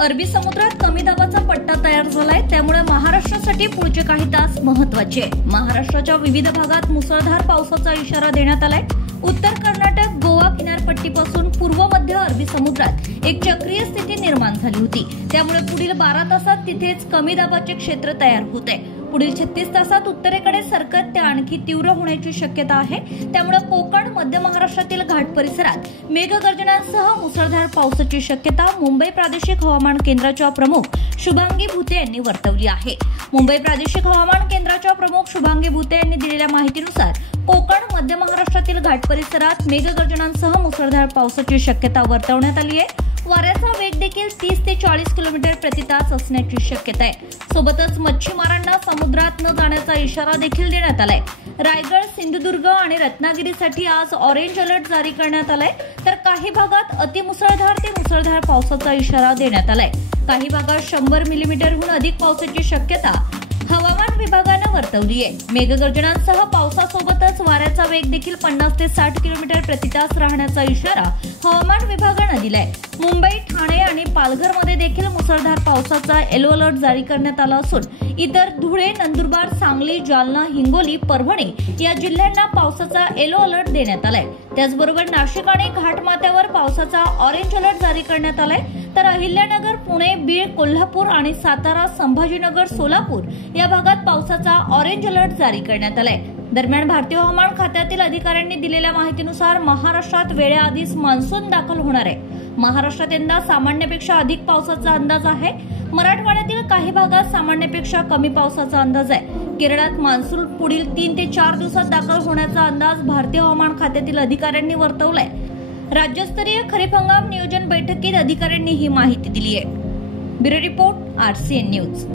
अरबी समुद्रात कमी दाबाचा पट्टा तयार झालाय, त्यामुळे महाराष्ट्रासाठी पुढचे काही तास महत्त्वाचे आहे। महाराष्ट्राच्या विविध भागात मुसळधार पावसाचा इशारा देण्यात आलाय। उत्तर कर्नाटक, गोवा किनारपट्टीपासून पूर्व मध्य अरबी समुद्रात एक चक्रीय स्थिती निर्माण झाली होती, त्यामुळे पुढील 12 तासात तिथेच कमी दाबाचे क्षेत्र तयार होत आहे। पुढील 36 तासात उत्तरेकडे सरकत ते आणखी तीव्र होण्याची शक्यता आहे, त्यामुळे कोकण, मध्य महाराष्ट्रातील घाट परिसरात मेघगर्जनांसह मुसळधार पावसाची शक्यता मुंबई प्रादेशिक हवामान केंद्राच्या प्रमुख शुभांगी भुते यांनी वर्तवली आहे। मुंबई प्रादेशिक हवामान केंद्राच्या प्रमुख शुभांगी भुते यांनी दिलेल्या माहितीनुसार कोकण, मध्य महाराष्ट्रातील घाट परिसरात मेघगर्जनांसह मुसळधार पावसाची शक्यता वर्तवण्यात आली आहे। वाऱ्याचा वेग देखील 30 ते 40 किलोमीटर प्रति तास असण्याची शक्यता आहे। सोबतच मच्छीमारांना समुद्रात न जाण्याचा इशारा देखील देण्यात आलाय। रायगड, सिंधुदुर्ग आणि रत्नागिरीसाठी आज ऑरेंज अलर्ट जारी करण्यात आलाय, तर काही भागात अतिमुसळधार ते मुसळधार पावसाचा इशारा देण्यात आलाय। काही भागात 100 मिलीमीटरहून अधिक पावसाची शक्यता हवामान विभागाने वर्तवली आहे। मेघगर्जनांसह पावसासोबतच वाऱ्याचा वेग देखील 50 ते 60 किलोमीटर प्रति तास राहण्याचा इशारा हवामान विभागाने दिलाय। मुंबई, ठाणे आणि पालघरमध्ये देखील मुसळधार पावसाचा येलो अलर्ट जारी करण्यात आला असून इतर धुळे, नंदुरबार, सांगली, जालना, हिंगोली, परभणी या जिल्ह्यांना पावसाचा येलो अलर्ट देण्यात आलाय। त्याचबरोबर नाशिक आणि घाटमाथ्यावर पावसाचा ऑरेंज अलर्ट जारी करण्यात आलाय, तर अहिल्यानगर, पुणे, बीड, कोल्हापूर आणि सातारा, संभाजीनगर, सोलापूर या भागात पावसाचा ऑरेंज अलर्ट जारी करण्यात आलाय। दरम्यान भारतीय हवामान खात्यातील अधिकाऱ्यांनी दिलेल्या माहितीनुसार महाराष्ट्रात वेळेआधीच मान्सून दाखल होणार आहे। महाराष्ट्रात यंदा सामान्यपेक्षा अधिक पावसाचा अंदाज आहे। मराठवाड्यातील काही भागात सामान्यपेक्षा कमी पावसाचा अंदाज आहे। केरळात मान्सून पुढील 3 ते 4 दिवसात दाखल होण्याचा अंदाज भारतीय हवामान खात्यातील अधिकाऱ्यांनी वर्तवलाय। राज्यस्तरीय खरीप हंगाम नियोजन बैठकीत अधिकाऱ्यांनी ही माहिती दिली आहे। Bureau report, RCN news.